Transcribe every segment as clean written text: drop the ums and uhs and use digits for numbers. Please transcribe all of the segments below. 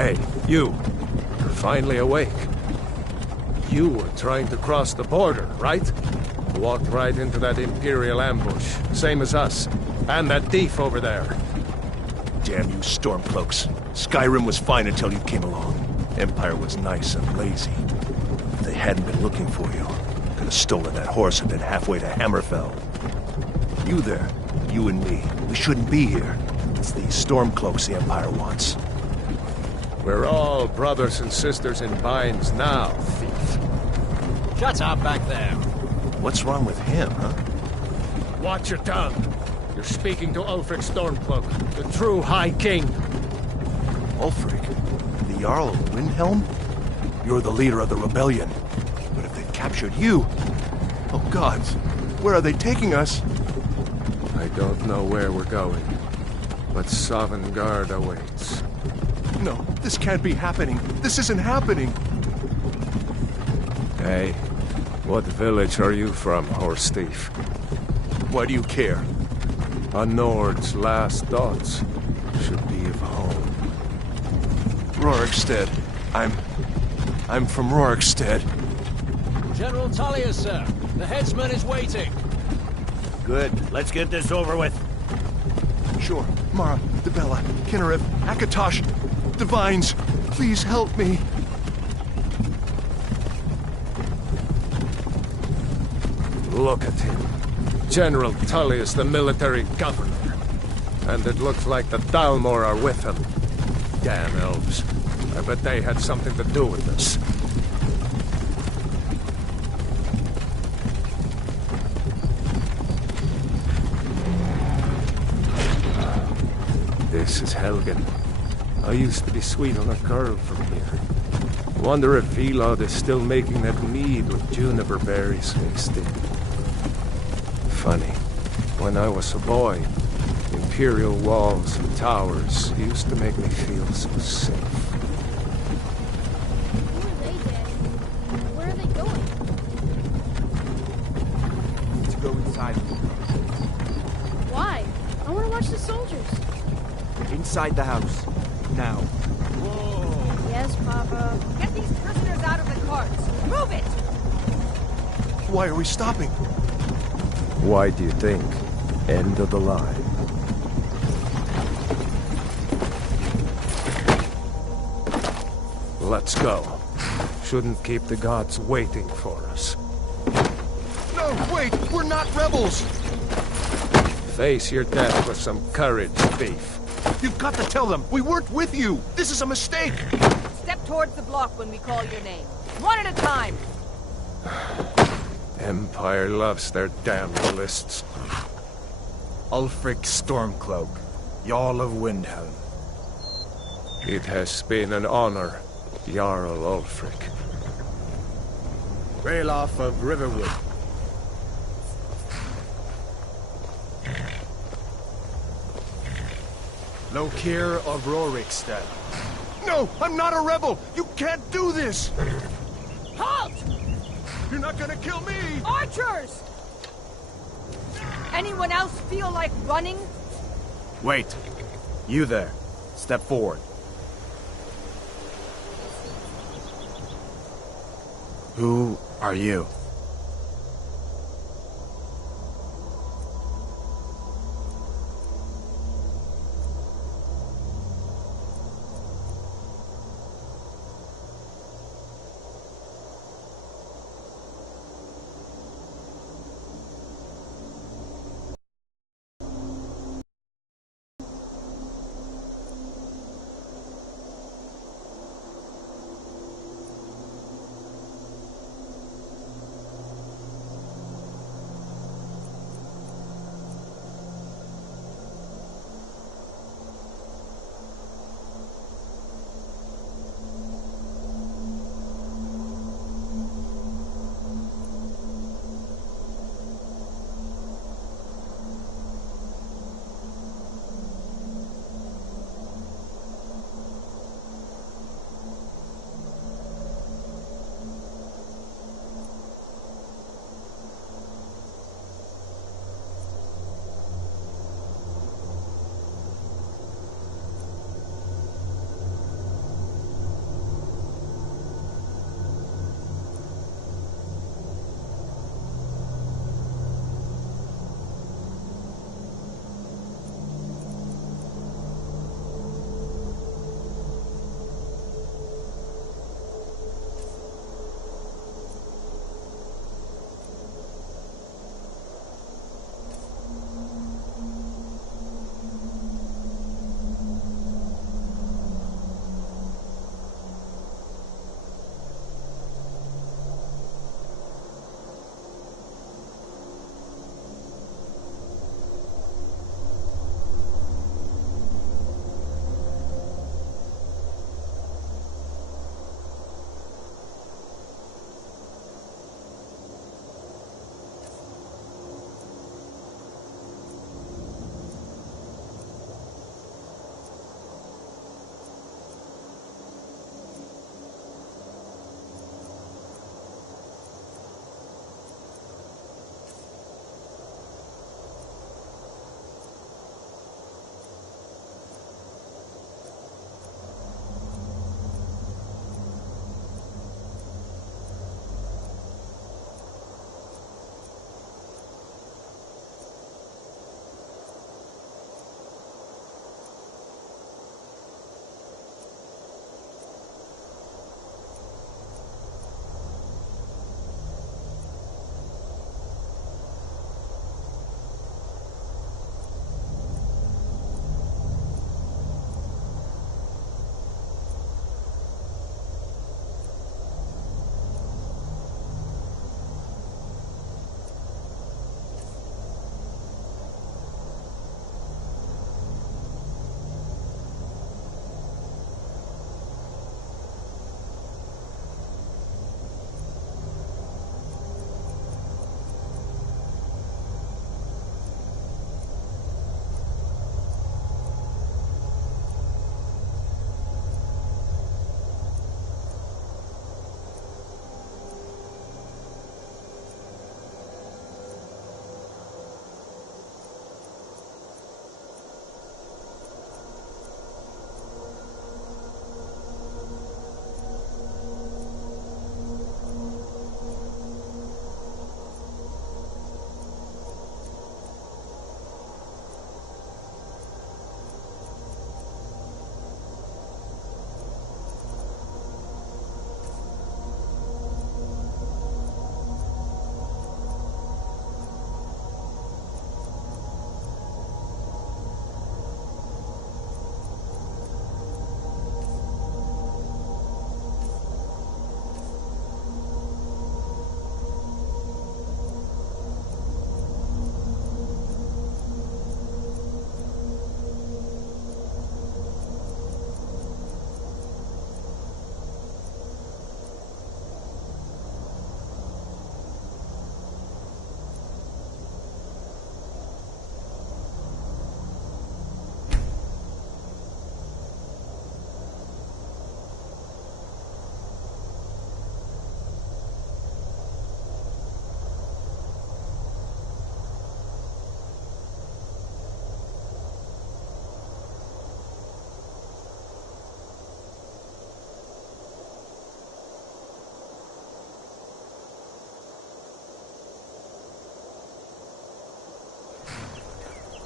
Hey, you. You're finally awake. You were trying to cross the border, right? Walked right into that Imperial ambush, same as us. And that thief over there. Damn you Stormcloaks. Skyrim was fine until you came along. Empire was nice and lazy. If they hadn't been looking for you, could have stolen that horse and been halfway to Hammerfell. You there, you and me, we shouldn't be here. It's these Stormcloaks the Empire wants. We're all brothers and sisters in binds now, thief. Shut up back there. What's wrong with him, huh? Watch your tongue. You're speaking to Ulfric Stormcloak, the true High King. Ulfric? The Jarl of Windhelm? You're the leader of the rebellion. But if they've captured you... Oh gods, where are they taking us? I don't know where we're going, but Sovngarde awaits. No, this can't be happening. This isn't happening. Hey, what village are you from, horse thief? Why do you care? A Nord's last thoughts should be of home. Rorikstead. I'm from Rorikstead. General Tullius, sir. The headsman is waiting. Good. Let's get this over with. Sure. Mara, Dibella, Kinnarev, Akatosh, Divines, please help me. Look at him. General Tullius, the military governor. And it looks like the Dalmor are with him. Damn elves. I bet they had something to do with this. This is Helgen. I used to be sweet on a girl from here. Wonder if Vilod is still making that mead with juniper berries mixed in. Funny, when I was a boy, Imperial walls and towers used to make me feel so safe. Who are they, Daddy? Where are they going? We need to go inside. Why? I want to watch the soldiers. Inside the house. Now. Whoa. Yes, Papa. Get these prisoners out of the carts. Move it! Why are we stopping? Why do you think? End of the line. Let's go. Shouldn't keep the gods waiting for us. No, wait! We're not rebels! Face your death with some courage, thief. You've got to tell them! We weren't with you! This is a mistake! Step towards the block when we call your name. One at a time. Empire loves their damn lists. Ulfric Stormcloak, Jarl of Windhelm. It has been an honor, Jarl Ulfric. Ralof of Riverwood. Lokir of Rorikstead. No! I'm not a rebel! You can't do this! Halt! You're not gonna kill me! Archers! Anyone else feel like running? Wait. You there. Step forward. Who are you?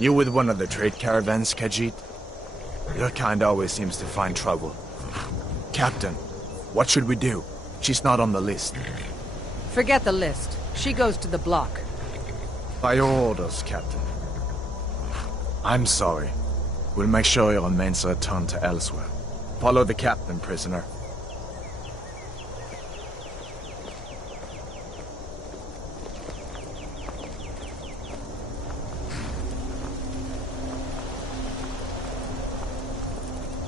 You with one of the trade caravans, Khajiit? Your kind always seems to find trouble. Captain, what should we do? She's not on the list. Forget the list. She goes to the block. By your orders, Captain. I'm sorry. We'll make sure your remains are returned to elsewhere. Follow the captain, prisoner.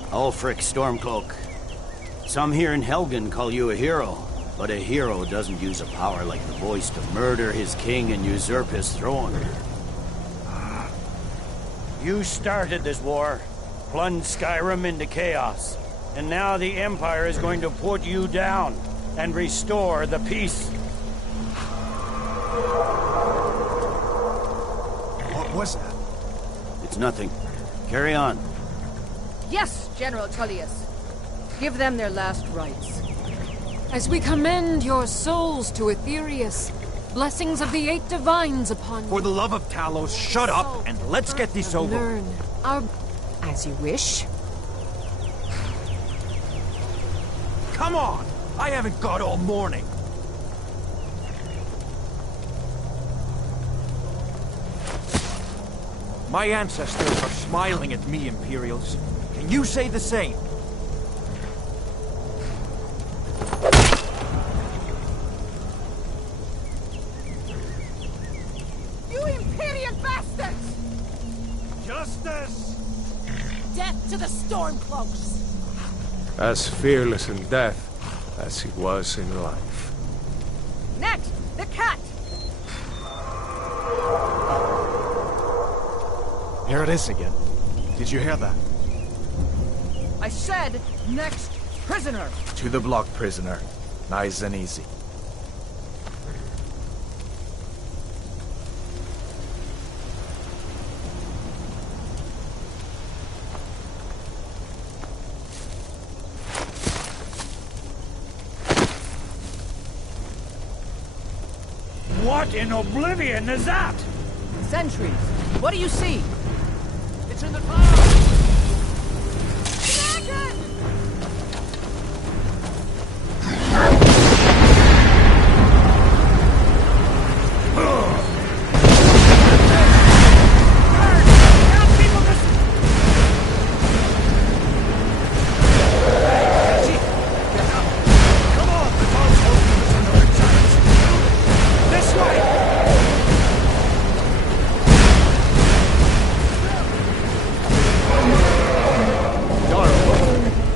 Ulfric Stormcloak. Some here in Helgen call you a hero, but a hero doesn't use a power like the voice to murder his king and usurp his throne. You started this war, plunged Skyrim into chaos, and now the Empire is going to put you down and restore the peace. What was that? It's nothing. Carry on. Yes, General Tullius. Give them their last rites. As we commend your souls to Aetherius, blessings of the eight divines upon you. For the love of Talos, shut up and let's get this over. Learn our... As you wish. Come on! I haven't got all morning. My ancestors are smiling at me, Imperials. Can you say the same? You Imperial bastards! Justice! Death to the Stormcloaks! As fearless in death as he was in life. Next, the cat! Here it is again. Did you hear that? I said, next prisoner! To the block, prisoner. Nice and easy. What in oblivion is that? Sentries, what do you see? It's in the clouds!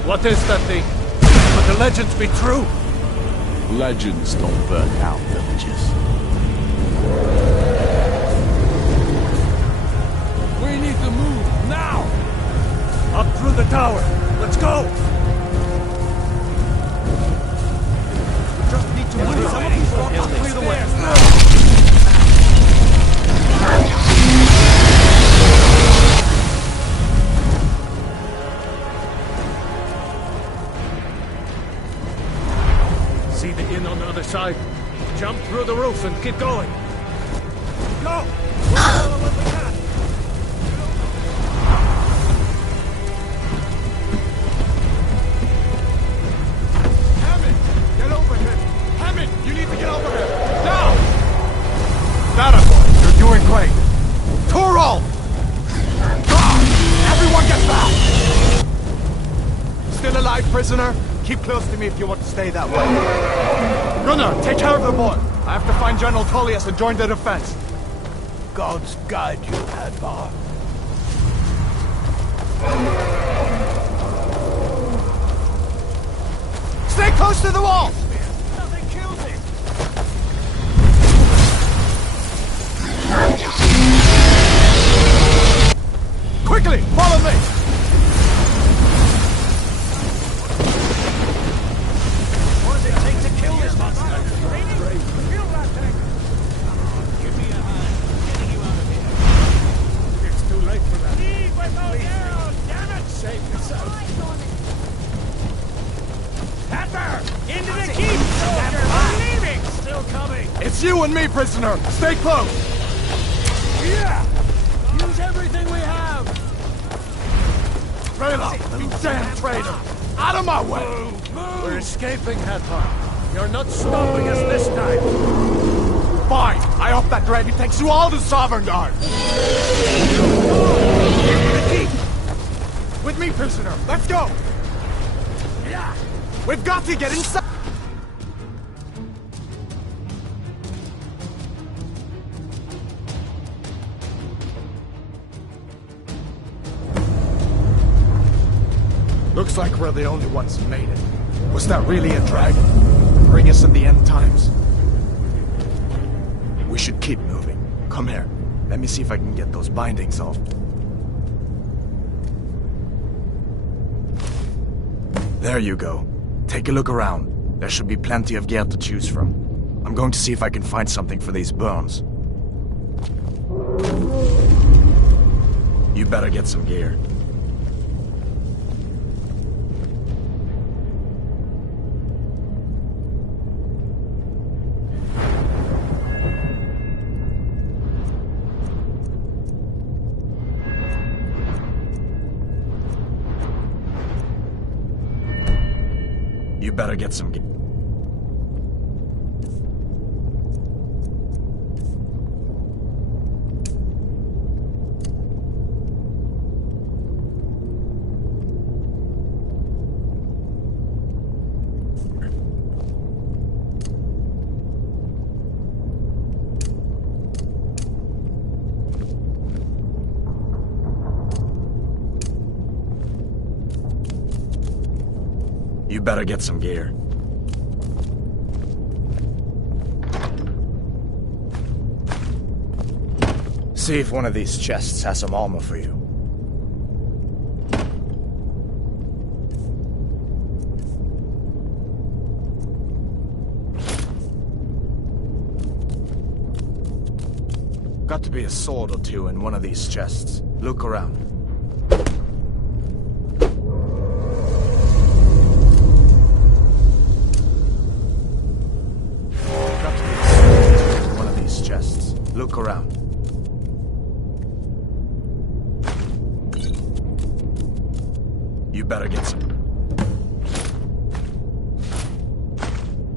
What is that thing? Could the legends be true? Legends don't burn out villages. We need to move, now! Up through the tower. Let's go! We just need to move. Some of these rocks will clear the way. See the inn on the other side? Jump through the roof and keep going. Go! We'll follow what we can. Hammond! Get over here! Hammond, you need to get over here! Now! That boy, you're doing great! Torol! Everyone get back! Still alive, prisoner? Keep close to me if you want to stay that way. Gunnar, take care of the boy. I have to find General Tullius and join the defense. God's guide you, Hadvar. Stay close to the wall! Nothing kills him. Quickly, follow me! What does it take to kill this monster? Kill that thing! Give me a hand. Getting you out of here. It's too late for that. Leave without arrows, damn it! Save yourself. Hadvar! Into the keep, soldier! I'm leaving! Still coming! It's you and me, prisoner! Stay close! Yeah! Use everything You damn traitor! Out of my way! We're escaping, Hathor. You're not stopping us this time. Fine! I hope that dragon takes you all to Sovereign Guard! With me, prisoner! Let's go! Yeah! We've got to get inside! Looks like we're the only ones who made it. Was that really a dragon? Bring us in the end times? We should keep moving. Come here. Let me see if I can get those bindings off. There you go. Take a look around. There should be plenty of gear to choose from. I'm going to see if I can find something for these burns. You better get some gear. You better get some gear. You better get some gear. See if one of these chests has some armor for you. Got to be a sword or two in one of these chests. Look around. Look around. You better get some.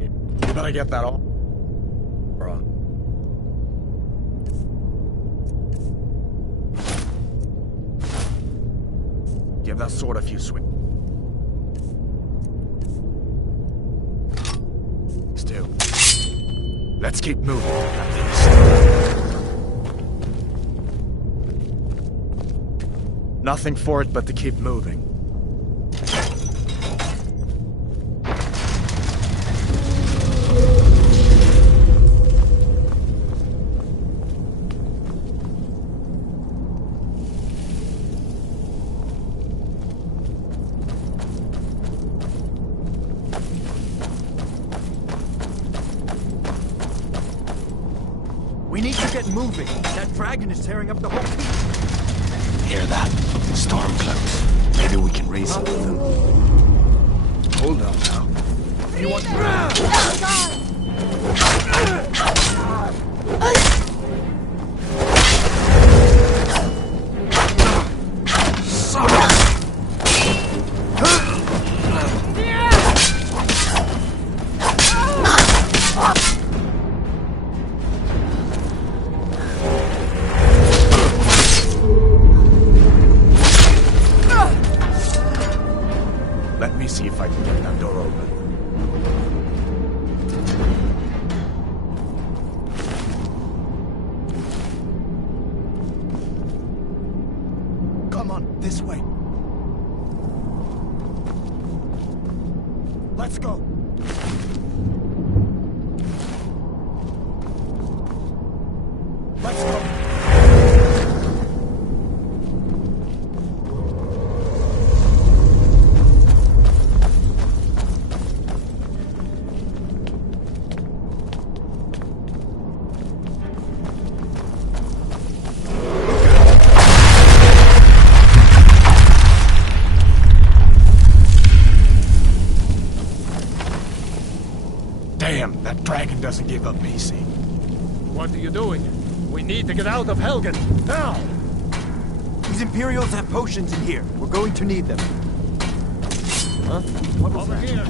You better get that all. Give that sword a few swings. Still. Let's keep moving, at least. Nothing for it but to keep moving. We need to get moving. That dragon is tearing up the whole piece. Hear that? Stormcloaks. Maybe we can reason with them. Hold on now. You want Let me see if I can get that door open. Come on, this way. Let's go. Let's go. Damn, that dragon doesn't give up easy. What are you doing? We need to get out of Helgen, now! These Imperials have potions in here. We're going to need them. Huh? What was Over that? here.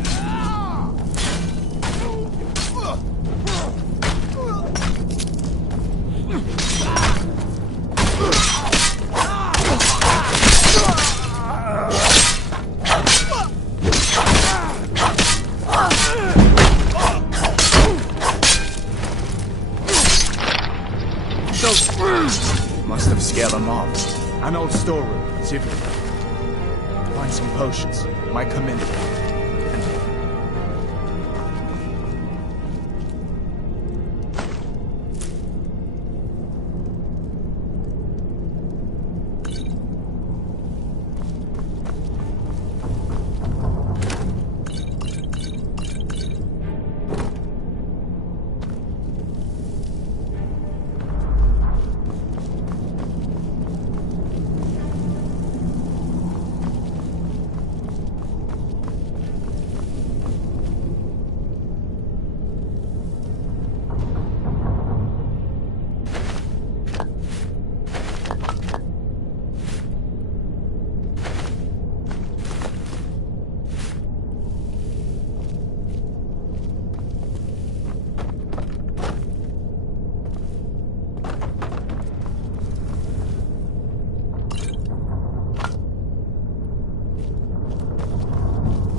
Must have scared them off. An old storeroom. See if you can find some potions. Might come in.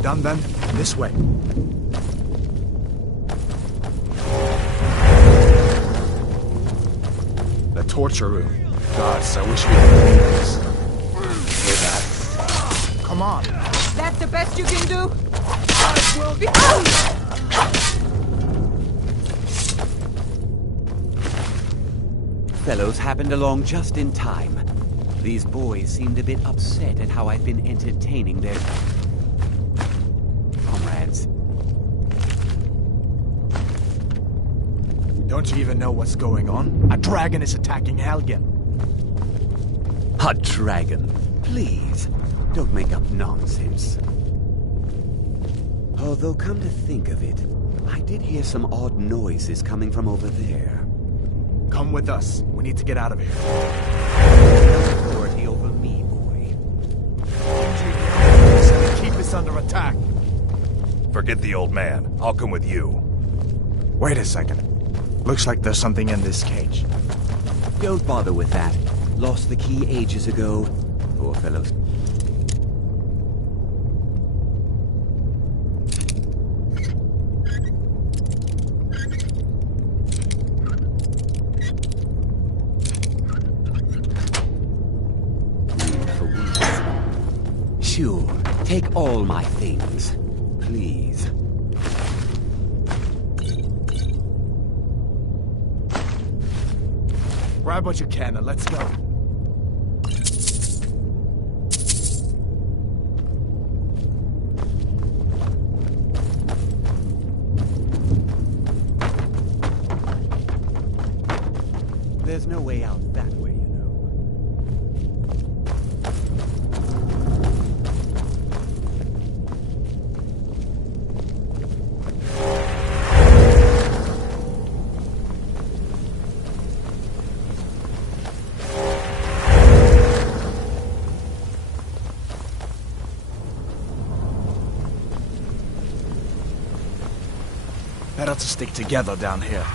Done then? This way. The torture room. Gods, I wish we could clean this. Hear that? Come on. That the best you can do? Fellows happened along just in time. These boys seemed a bit upset at how I'd been entertaining their comrades. Don't you even know what's going on? A dragon is attacking Helgen. A dragon? Please, don't make up nonsense. Although, come to think of it, I did hear some odd noises coming from over there. Come with us. We need to get out of here. Authority over me, boy. Keep us under attack. Forget the old man. I'll come with you. Wait a second. Looks like there's something in this cage. Don't bother with that. Lost the key ages ago. Poor fellows. Sure, take all my things, please. Grab what you can and let's go. There's no way out that way, you know. Better to stick together down here.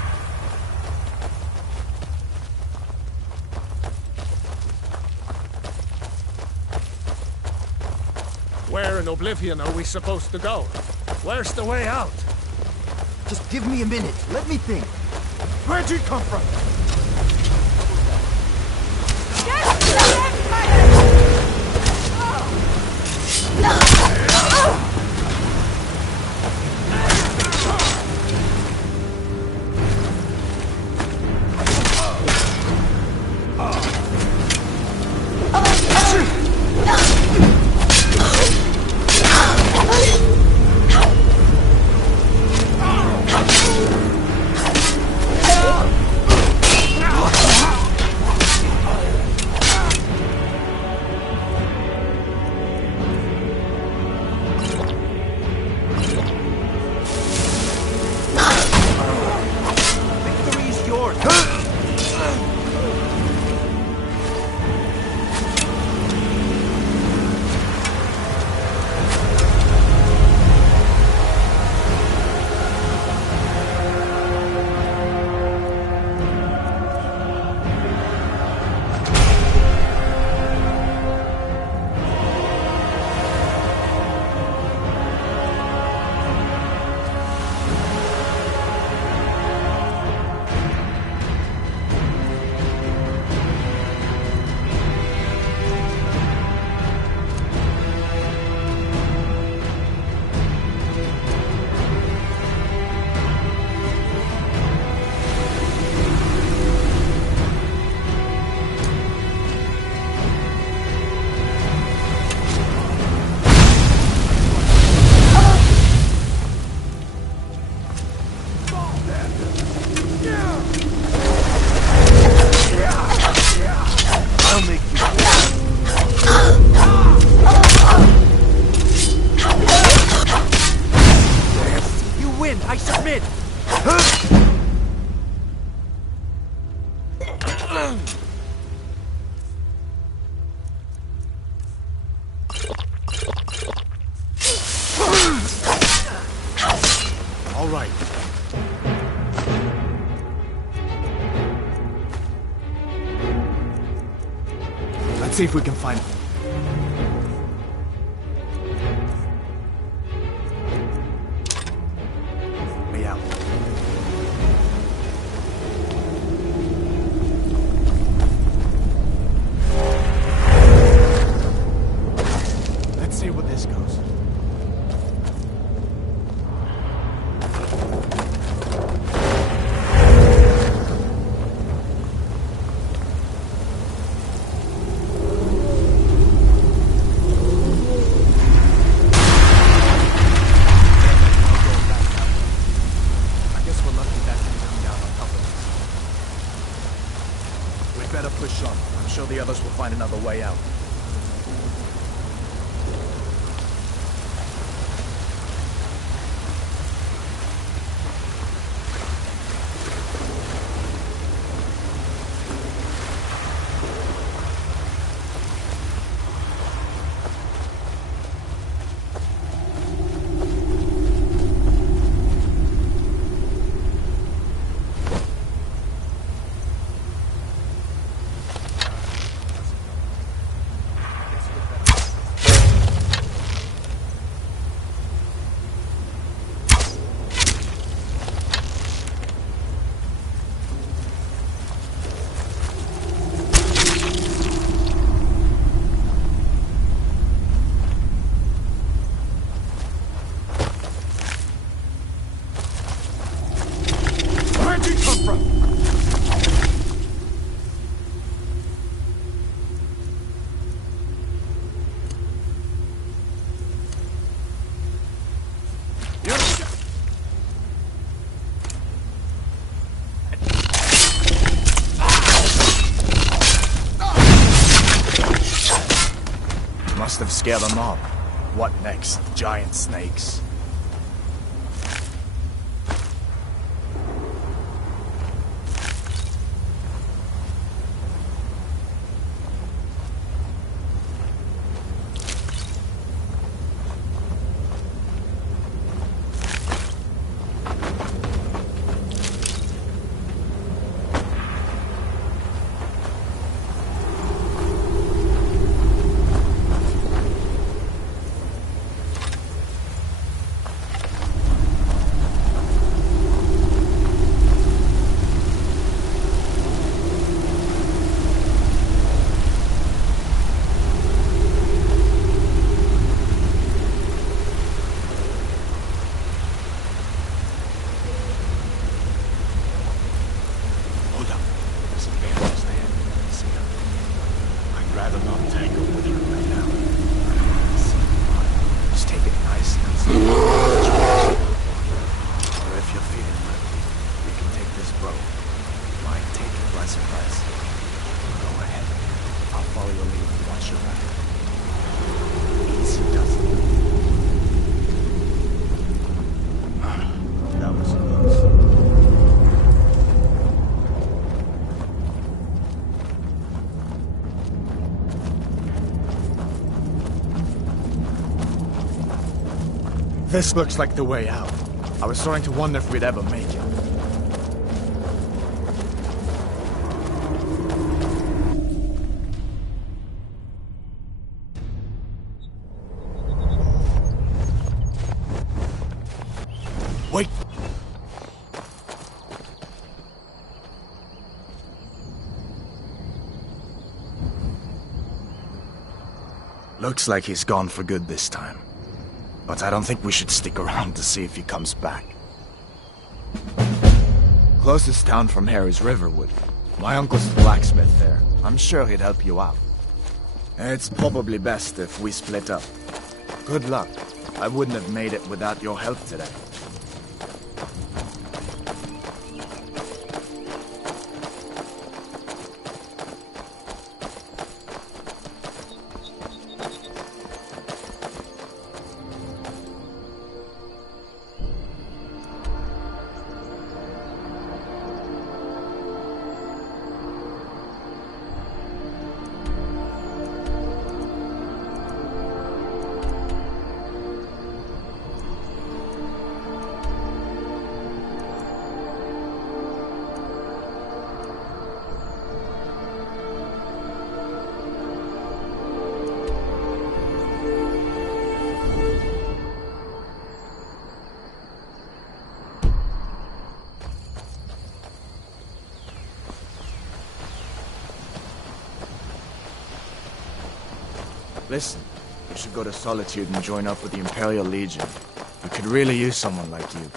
Where in Oblivion are we supposed to go? Where's the way out? Just give me a minute. Let me think. Where'd you come from? see if we can find... way out. Let's see where this goes. Push on. I'm sure the others will find another way out. Where'd you come from? Must have scared them off. What next? Giant snakes. This looks like the way out. I was starting to wonder if we'd ever make it. Wait! Looks like he's gone for good this time. But I don't think we should stick around to see if he comes back. Closest town from here is Riverwood. My uncle's the blacksmith there. I'm sure he'd help you out. It's probably best if we split up. Good luck. I wouldn't have made it without your help today. Listen, you should go to Solitude and join up with the Imperial Legion. We could really use someone like you.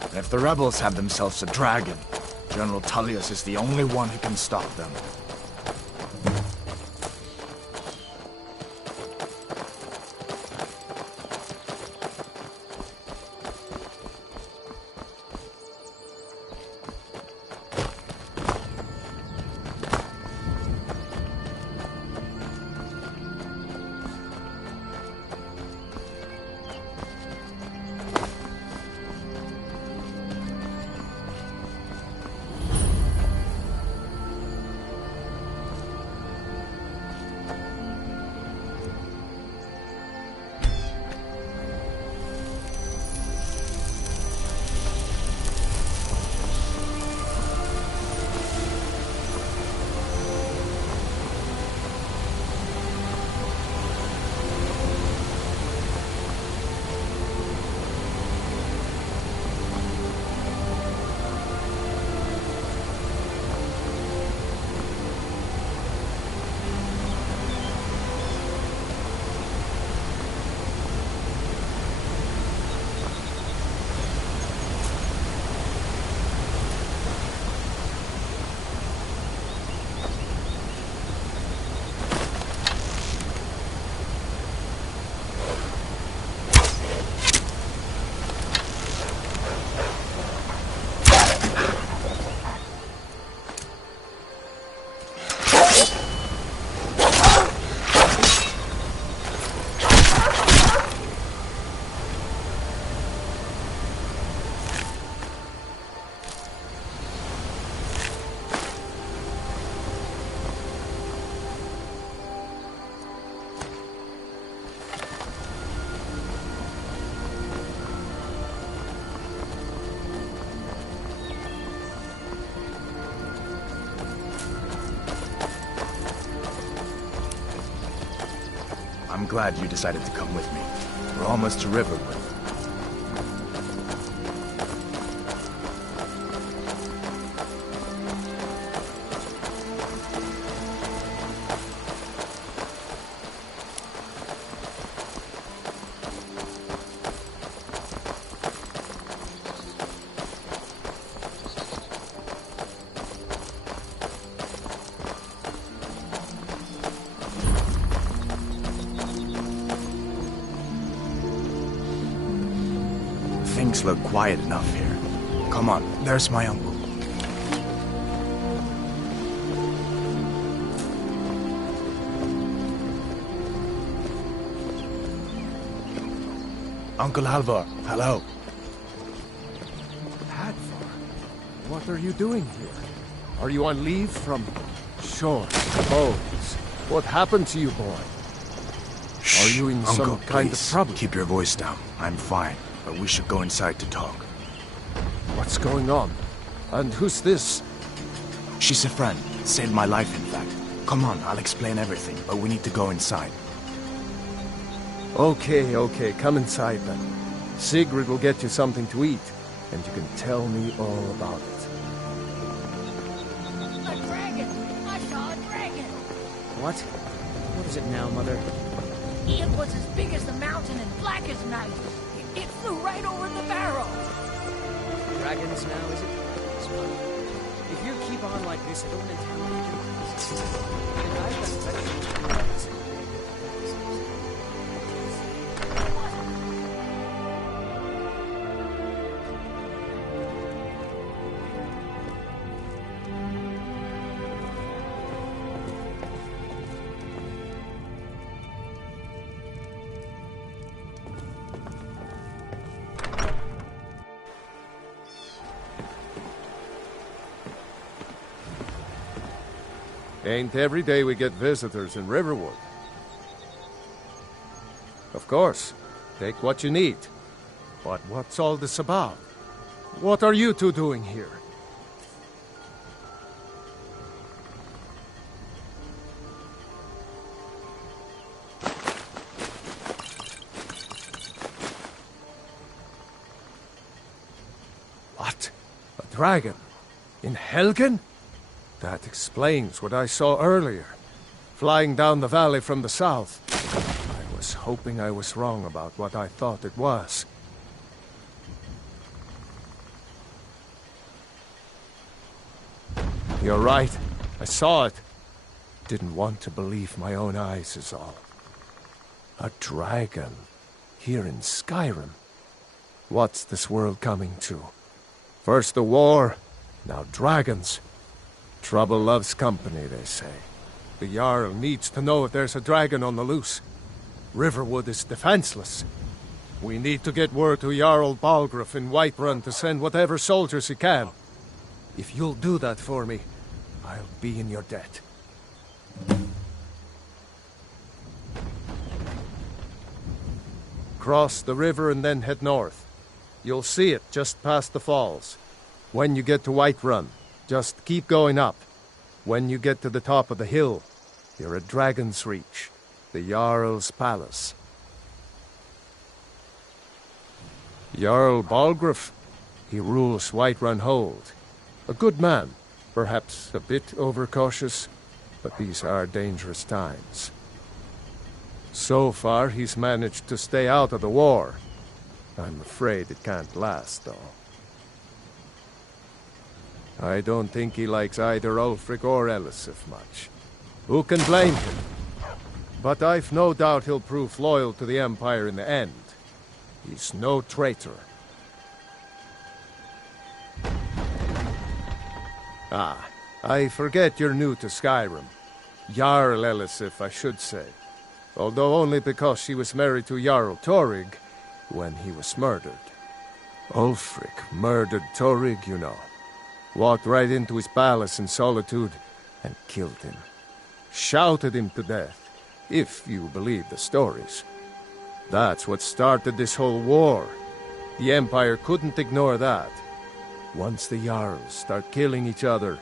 And if the rebels have themselves a dragon, General Tullius is the only one who can stop them. I'm glad you decided to come with me. We're almost to Riverwood. Things look quiet enough here. Come on, there's my uncle. Uncle Halvor, hello. Hadvar, what are you doing here? Are you on leave from shore, boats? What happened to you, boy? Are you in Uncle, some kind please, of trouble? keep your voice down. I'm fine, but we should go inside to talk. What's going on? And who's this? She's a friend. Saved my life, in fact. Come on, I'll explain everything, but we need to go inside. Okay, come inside then. Sigrid will get you something to eat, and you can tell me all about it. A dragon! I saw a dragon! What? What is it now, Mother? It was as big as the mountain and black as night. It flew right over the barrel. Dragons now, is it? If you keep on like this, everyone in town will get crazy. And I've got vegetables. Ain't every day we get visitors in Riverwood. Of course, take what you need. But what's all this about? What are you two doing here? What? A dragon? In Helgen? That explains what I saw earlier, flying down the valley from the south. I was hoping I was wrong about what I thought it was. You're right. I saw it. Didn't want to believe my own eyes is all. A dragon. Here in Skyrim. What's this world coming to? First the war, now dragons. Trouble loves company, they say. The Jarl needs to know if there's a dragon on the loose. Riverwood is defenseless. We need to get word to Jarl Balgruuf in Whiterun to send whatever soldiers he can. If you'll do that for me, I'll be in your debt. Cross the river and then head north. You'll see it just past the falls. When you get to Whiterun, just keep going up. When you get to the top of the hill, you're at Dragon's Reach, the Jarl's palace. Jarl Balgruuf, he rules Whiterun Hold. A good man, perhaps a bit overcautious, but these are dangerous times. So far, he's managed to stay out of the war. I'm afraid it can't last, though. I don't think he likes either Ulfric or Elisif much. Who can blame him? But I've no doubt he'll prove loyal to the Empire in the end. He's no traitor. Ah, I forget you're new to Skyrim. Jarl Elisif, I should say. Although only because she was married to Jarl Torygg when he was murdered. Ulfric murdered Torygg, you know. Walked right into his palace in Solitude and killed him. Shouted him to death, if you believe the stories. That's what started this whole war. The Empire couldn't ignore that. Once the Jarls start killing each other,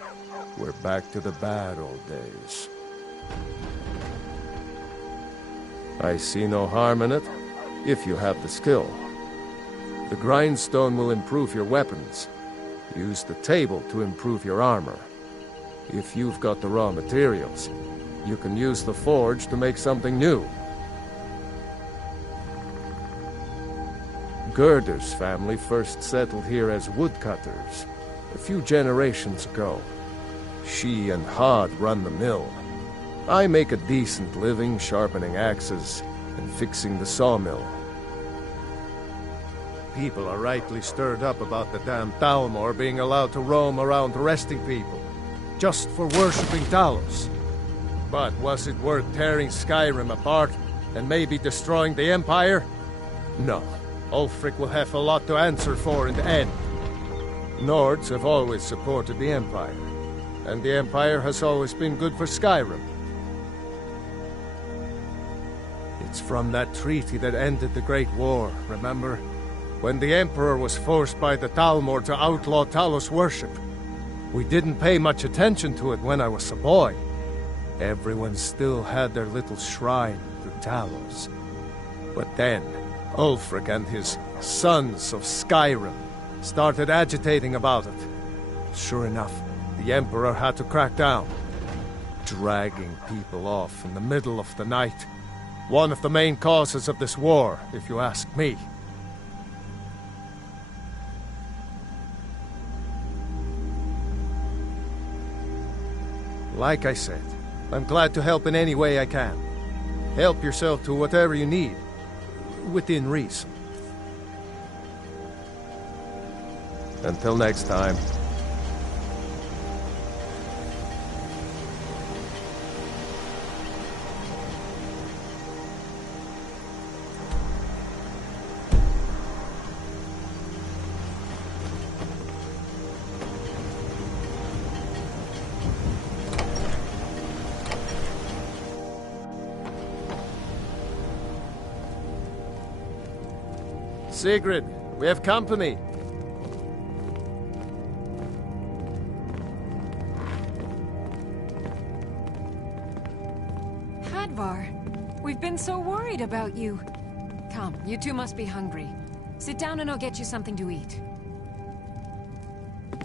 we're back to the bad old days. I see no harm in it, if you have the skill. The grindstone will improve your weapons. Use the table to improve your armor. If you've got the raw materials, you can use the forge to make something new. Gerder's family first settled here as woodcutters, a few generations ago. She and Hod run the mill. I make a decent living sharpening axes and fixing the sawmill. People are rightly stirred up about the damn Thalmor being allowed to roam around arresting people, just for worshipping Talos. But was it worth tearing Skyrim apart and maybe destroying the Empire? No. Ulfric will have a lot to answer for in the end. Nords have always supported the Empire, and the Empire has always been good for Skyrim. It's from that treaty that ended the Great War, remember? When the Emperor was forced by the Thalmor to outlaw Talos worship. We didn't pay much attention to it when I was a boy. Everyone still had their little shrine to Talos. But then, Ulfric and his Sons of Skyrim started agitating about it. Sure enough, the Emperor had to crack down. Dragging people off in the middle of the night. One of the main causes of this war, if you ask me. Like I said, I'm glad to help in any way I can. Help yourself to whatever you need, within reason. Until next time. Sigrid, we have company. Hadvar, we've been so worried about you. Come, you two must be hungry. Sit down and I'll get you something to eat.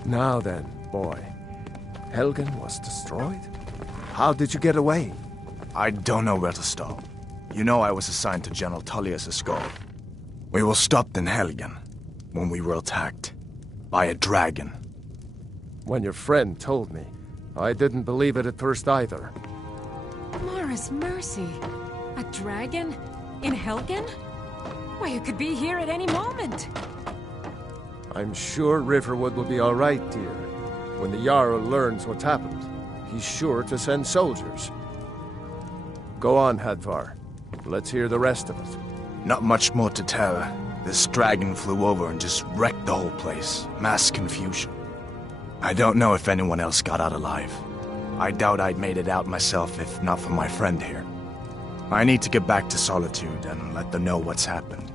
Now then, boy. Helgen was destroyed? How did you get away? I don't know where to start. You know I was assigned to General Tullius' escort. We were stopped in Helgen when we were attacked by a dragon. When your friend told me, I didn't believe it at first either. Morris Mercy. A dragon? In Helgen? Why, you could be here at any moment. I'm sure Riverwood will be all right, dear. When the Jarl learns what's happened, he's sure to send soldiers. Go on, Hadvar. Let's hear the rest of it. Not much more to tell. This dragon flew over and just wrecked the whole place. Mass confusion. I don't know if anyone else got out alive. I doubt I'd made it out myself if not for my friend here. I need to get back to Solitude and let them know what's happened.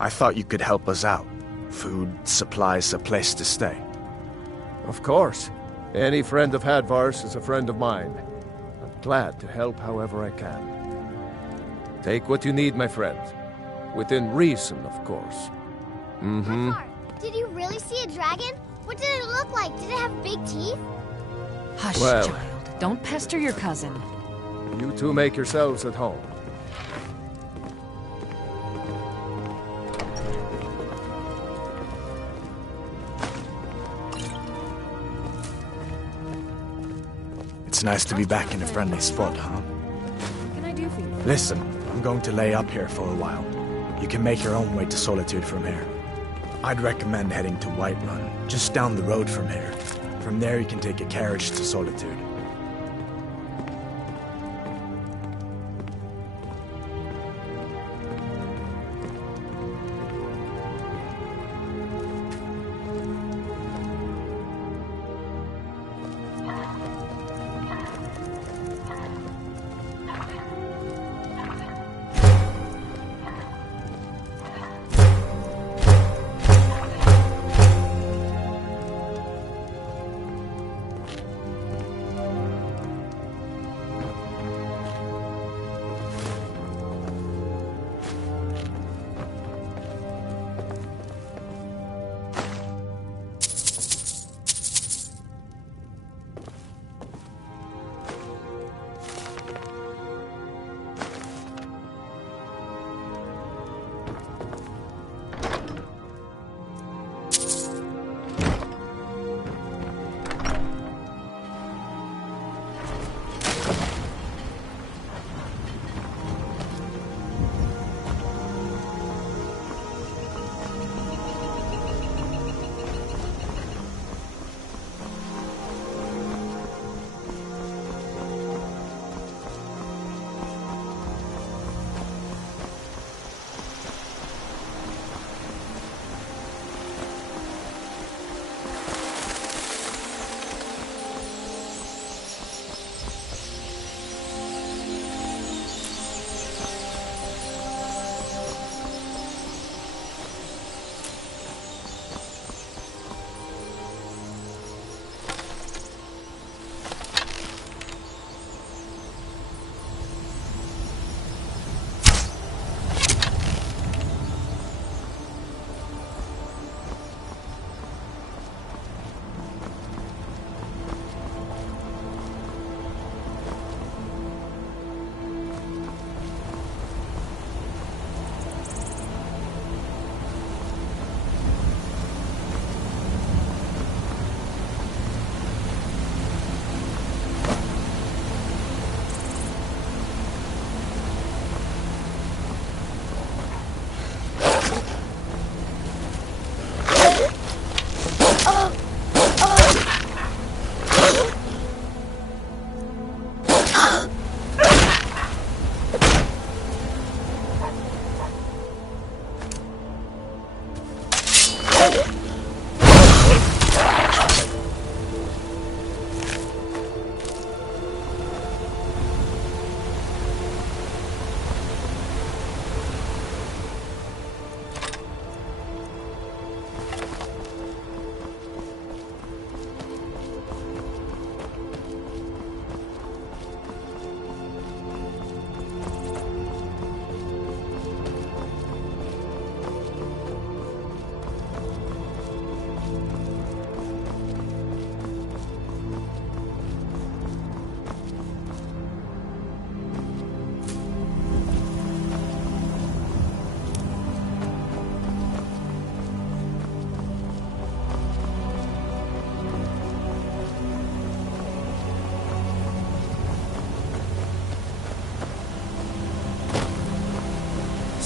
I thought you could help us out. Food, supplies, a place to stay. Of course. Any friend of Hadvar's is a friend of mine. I'm glad to help however I can. Take what you need, my friend. Within reason, of course. Mm-hmm. Hadvar, did you really see a dragon? What did it look like? Did it have big teeth? Hush, Well. child. Don't pester your cousin. You two make yourselves at home. It's nice to be back in a friendly spot, huh? What can I do for you? Listen, I'm going to lay up here for a while. You can make your own way to Solitude from here. I'd recommend heading to Whiterun, just down the road from here. From there you can take a carriage to Solitude.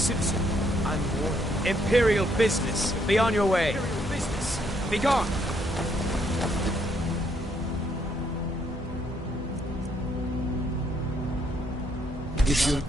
citizen. I'm warned. Imperial business. Be on your way. Imperial business. Be gone. If you...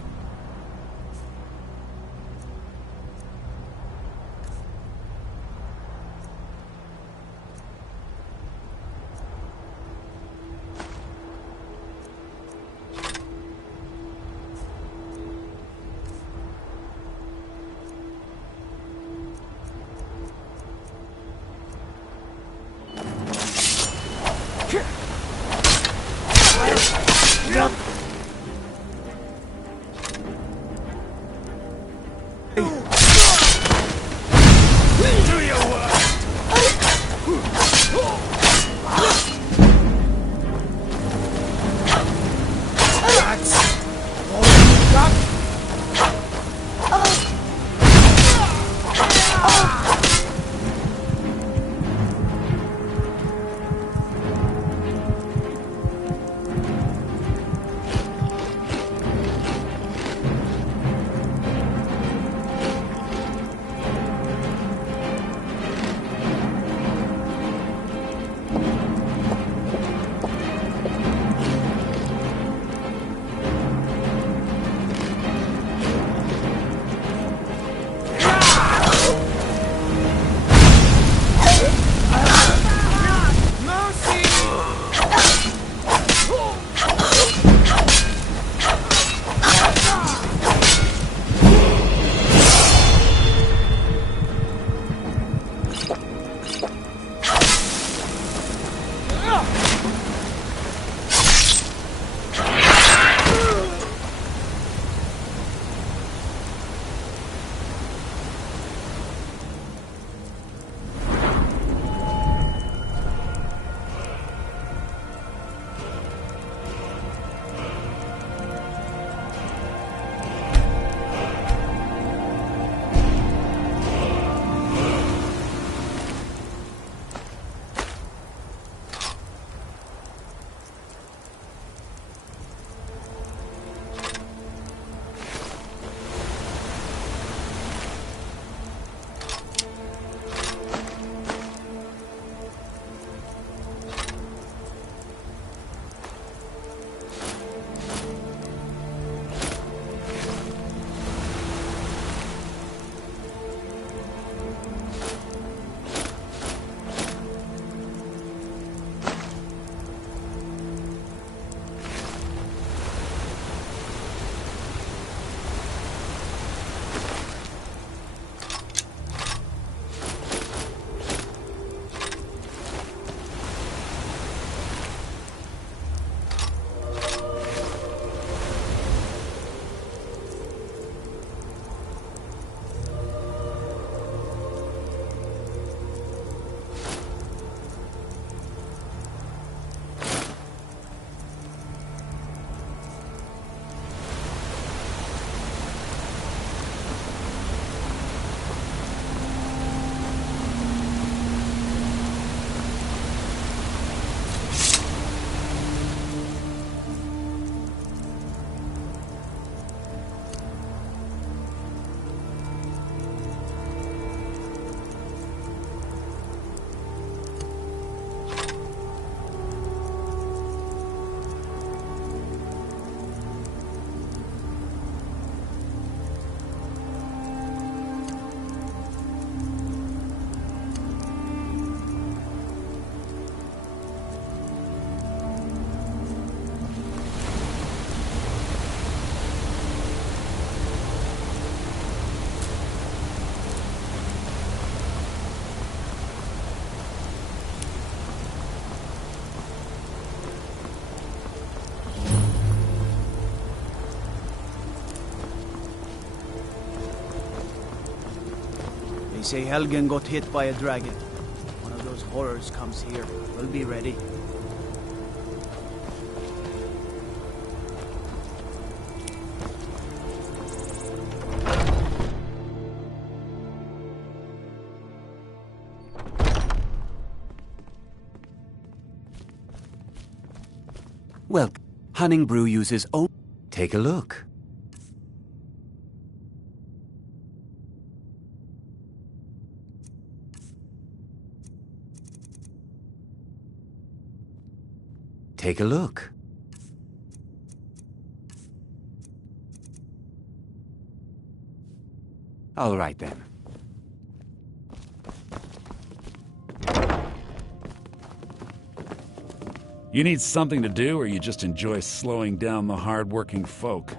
They say Helgen got hit by a dragon. One of those horrors comes here. We'll be ready. Well, Hunningbrew uses own... Take a look. take a look. All right, then. You need something to do, or you just enjoy slowing down the hard-working folk?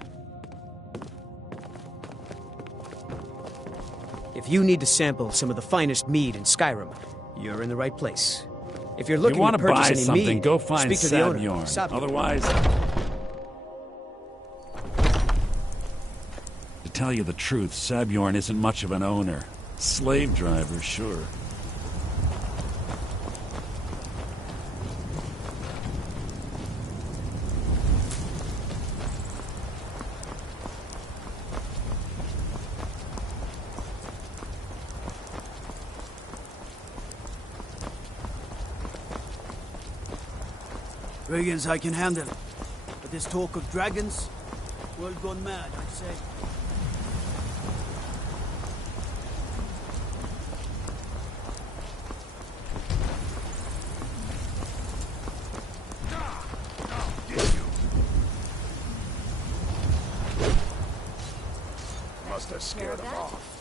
If you need to sample some of the finest mead in Skyrim, you're in the right place. If you're looking to to purchase buy any something, mead, go find speak to the owner. Sabjorn. Otherwise... To tell you the truth, Sabjorn isn't much of an owner. Slave driver, sure. Brigands I can handle. But this talk of dragons, world gone mad, I'd say. Must have scared them off.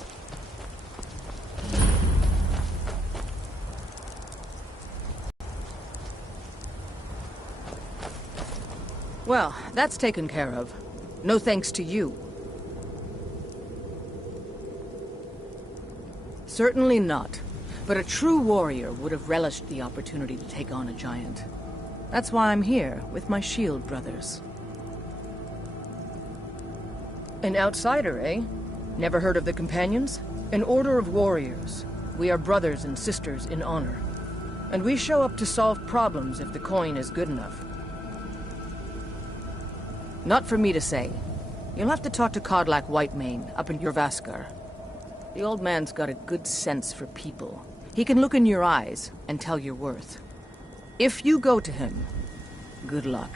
Well, that's taken care of. No thanks to you. Certainly not. But a true warrior would have relished the opportunity to take on a giant. That's why I'm here, with my shield brothers. An outsider, eh? Never heard of the Companions? An order of warriors. We are brothers and sisters in honor. And we show up to solve problems if the coin is good enough. Not for me to say. You'll have to talk to Kodlak Whitemane up in Jorvaskar. The old man's got a good sense for people. He can look in your eyes and tell your worth. If you go to him, good luck.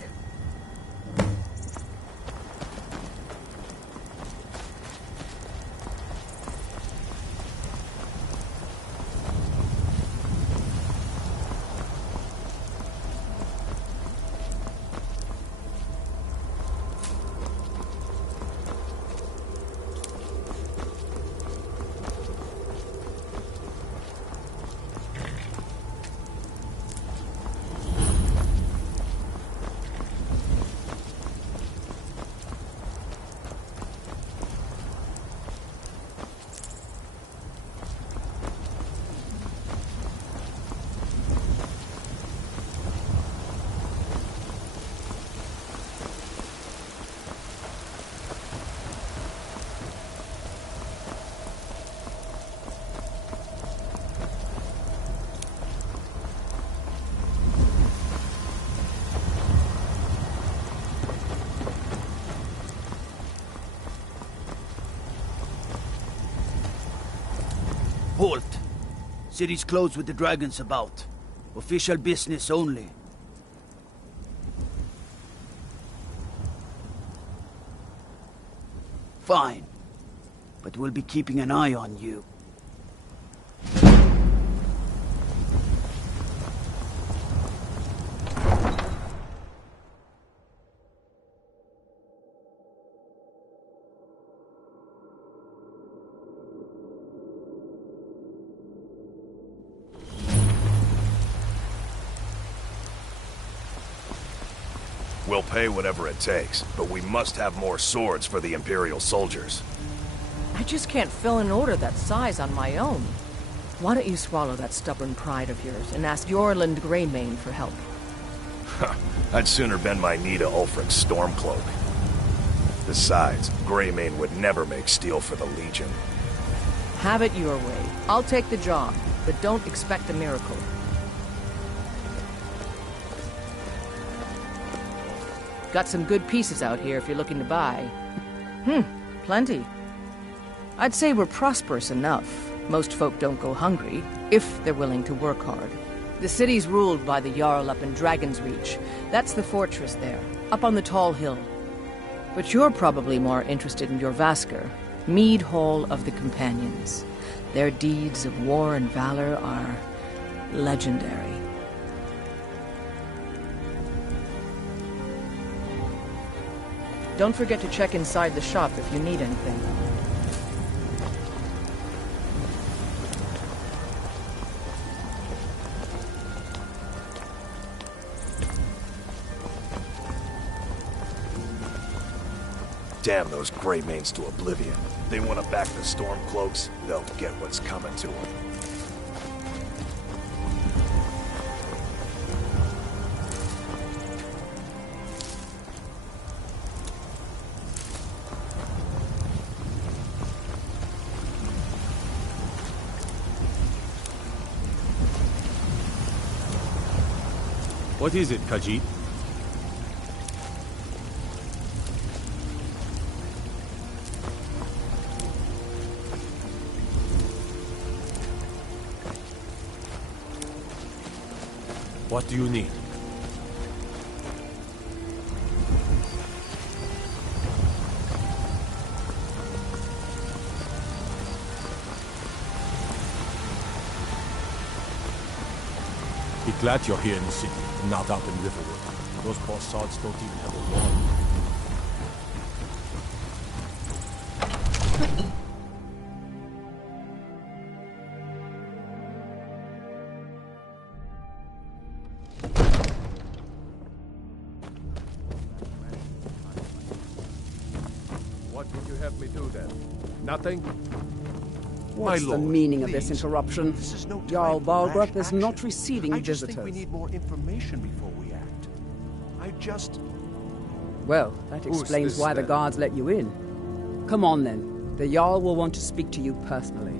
Halt! City's closed with the dragons about. Official business only. Fine. But we'll be keeping an eye on you. We'll pay whatever it takes, but we must have more swords for the Imperial soldiers. I just can't fill an order that size on my own. Why don't you swallow that stubborn pride of yours and ask Yorland Greymane for help? I'd sooner bend my knee to Ulfric's Stormcloak. Besides, Greymane would never make steel for the Legion. Have it your way. I'll take the job, but don't expect a miracle. Got some good pieces out here if you're looking to buy. Plenty. I'd say we're prosperous enough. Most folk don't go hungry, if they're willing to work hard. The city's ruled by the Jarl up in Dragon's Reach. That's the fortress there, up on the tall hill. But you're probably more interested in Jorvaskar, Mead Hall of the Companions. Their deeds of war and valor are legendary. Don't forget to check inside the shop if you need anything. Damn those Greymanes to oblivion. They want to back the Stormcloaks, they'll get what's coming to them. What is it, Khajiit? What do you need? Be glad you're here in the city, not out in Riverwood. Those poor sods don't even have a wall. What would you have me do then? Nothing? What's the meaning of this interruption? Jarl Balgrup is not receiving I just visitors. think we need more information before we act. Well, that Who's explains this, why the then? guards let you in. Come on then. The Jarl will want to speak to you personally.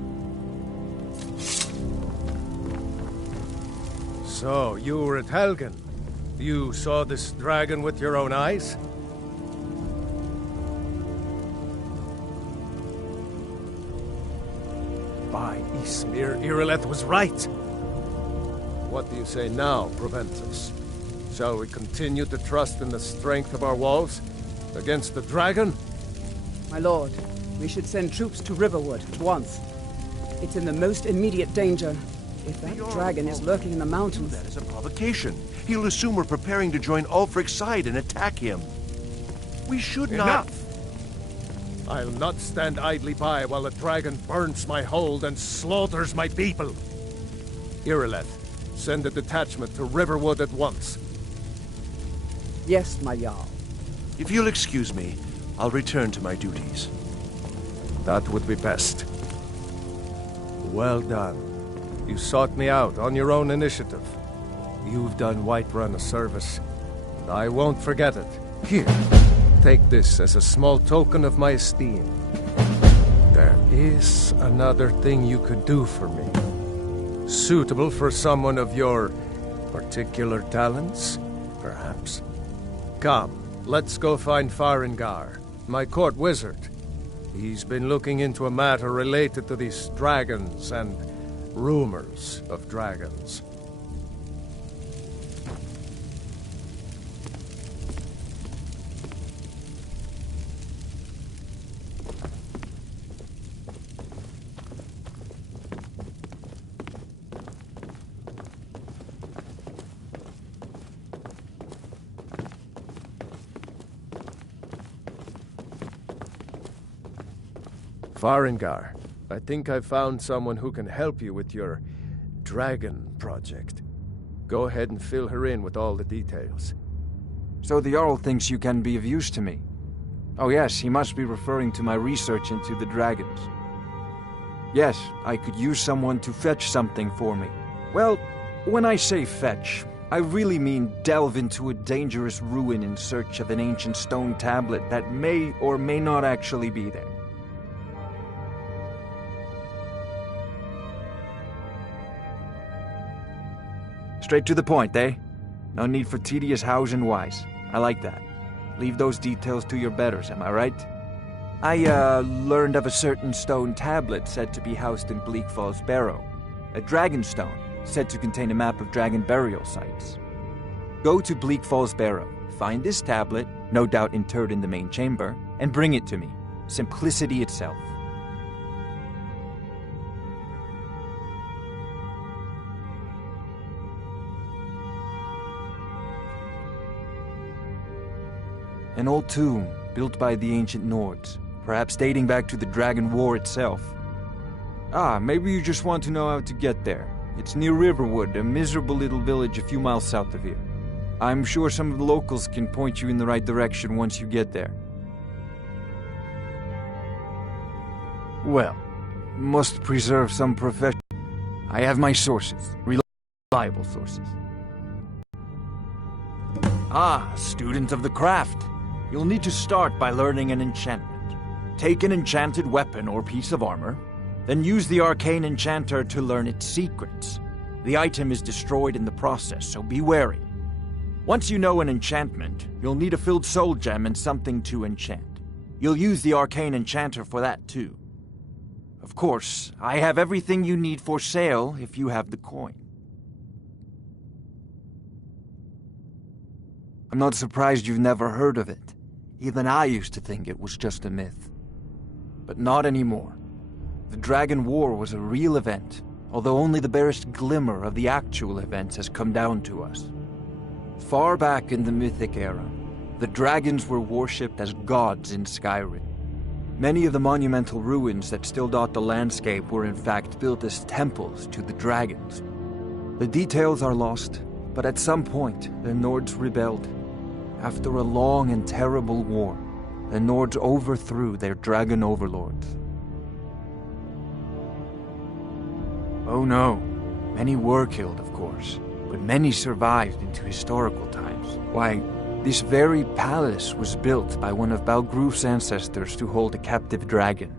So, you were at Helgen. You saw this dragon with your own eyes? By Ysmir, Irileth was right. What do you say now, Proventus? Shall we continue to trust in the strength of our walls against the dragon? My lord, we should send troops to Riverwood at once. It's in the most immediate danger. If that dragon is lurking in the mountains... That is a provocation. He'll assume we're preparing to join Ulfric's side and attack him. We should not... Enough! I'll not stand idly by while the dragon burns my hold and slaughters my people. Irileth, send a detachment to Riverwood at once. Yes, my Jarl. If you'll excuse me, I'll return to my duties. That would be best. Well done. You sought me out on your own initiative. You've done Whiterun a service, and I won't forget it. Here, take this as a small token of my esteem. There is another thing you could do for me. Suitable for someone of your particular talents, perhaps. Come, let's go find Farengar, my court wizard. He's been looking into a matter related to these dragons and rumors of dragons. Farengar, I think I've found someone who can help you with your dragon project. Go ahead and fill her in with all the details. So the Jarl thinks you can be of use to me. Oh yes, he must be referring to my research into the dragons. Yes, I could use someone to fetch something for me. Well, when I say fetch, I really mean delve into a dangerous ruin in search of an ancient stone tablet that may or may not actually be there. Straight to the point, eh? No need for tedious hows and whys. I like that. Leave those details to your betters, am I right? I, learned of a certain stone tablet said to be housed in Bleak Falls Barrow. A dragon stone, said to contain a map of dragon burial sites. Go to Bleak Falls Barrow, find this tablet, no doubt interred in the main chamber, and bring it to me. Simplicity itself. An old tomb, built by the ancient Nords, perhaps dating back to the Dragon War itself. Ah, maybe you just want to know how to get there. It's near Riverwood, a miserable little village a few miles south of here. I'm sure some of the locals can point you in the right direction once you get there. Well, must preserve some profession. I have my sources, reliable sources. Ah, student of the craft. You'll need to start by learning an enchantment. Take an enchanted weapon or piece of armor, then use the arcane enchanter to learn its secrets. The item is destroyed in the process, so be wary. Once you know an enchantment, you'll need a filled soul gem and something to enchant. You'll use the arcane enchanter for that too. Of course, I have everything you need for sale if you have the coin. I'm not surprised you've never heard of it. Even I used to think it was just a myth. But not anymore. The Dragon War was a real event, although only the barest glimmer of the actual events has come down to us. Far back in the Mythic era, the dragons were worshipped as gods in Skyrim. Many of the monumental ruins that still dot the landscape were in fact built as temples to the dragons. The details are lost, but at some point, the Nords rebelled. After a long and terrible war, the Nords overthrew their dragon overlords. Oh no, many were killed, of course, but many survived into historical times. Why, this very palace was built by one of Balgruf's ancestors to hold a captive dragon.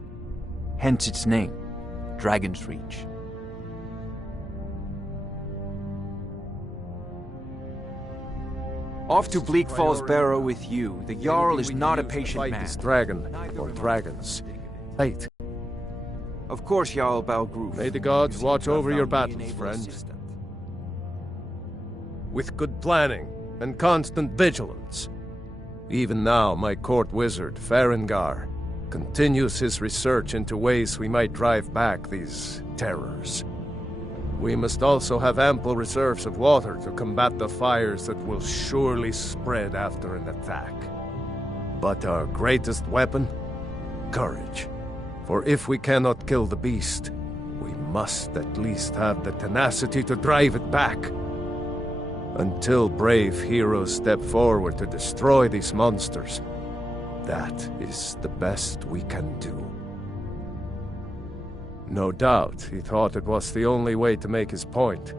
Hence its name, Dragon's Reach. Off to Bleak Falls Barrow with you. The Jarl is not a patient man. This dragon, or dragons. Wait. Of course, Jarl Balgruf. May the gods watch over your battles, friend. With good planning and constant vigilance. Even now, my court wizard, Farengar, continues his research into ways we might drive back these terrors. We must also have ample reserves of water to combat the fires that will surely spread after an attack. But our greatest weapon? Courage. For if we cannot kill the beast, we must at least have the tenacity to drive it back. Until brave heroes step forward to destroy these monsters, that is the best we can do. No doubt he thought it was the only way to make his point,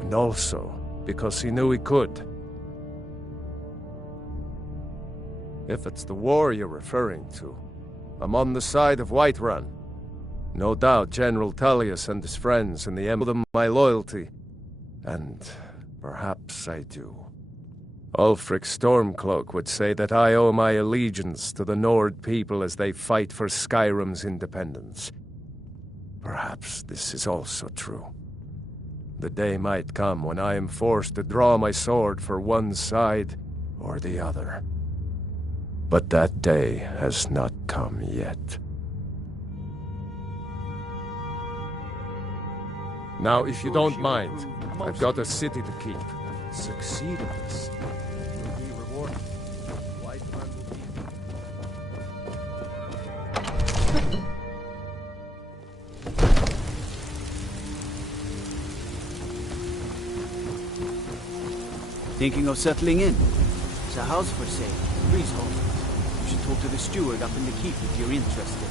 and also because he knew he could. If it's the war you're referring to, I'm on the side of Whiterun. No doubt General Tullius and his friends in the emblem my loyalty, and perhaps I do. Ulfric Stormcloak would say that I owe my allegiance to the Nord people as they fight for Skyrim's independence. Perhaps this is also true. The day might come when I am forced to draw my sword for one side or the other. But that day has not come yet. Now, if you don't mind, I've got a city to keep. Succeed in this. You'll be rewarded. Whiterun will be... Thinking of settling in? There's a house for sale. Freehold. You should talk to the steward up in the keep if you're interested.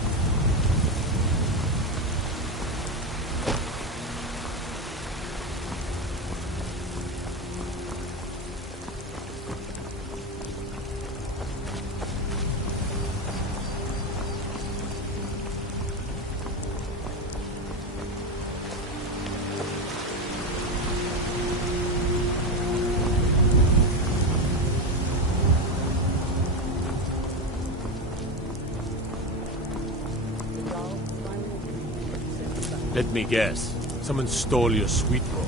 Let me guess. Someone stole your sweet roll.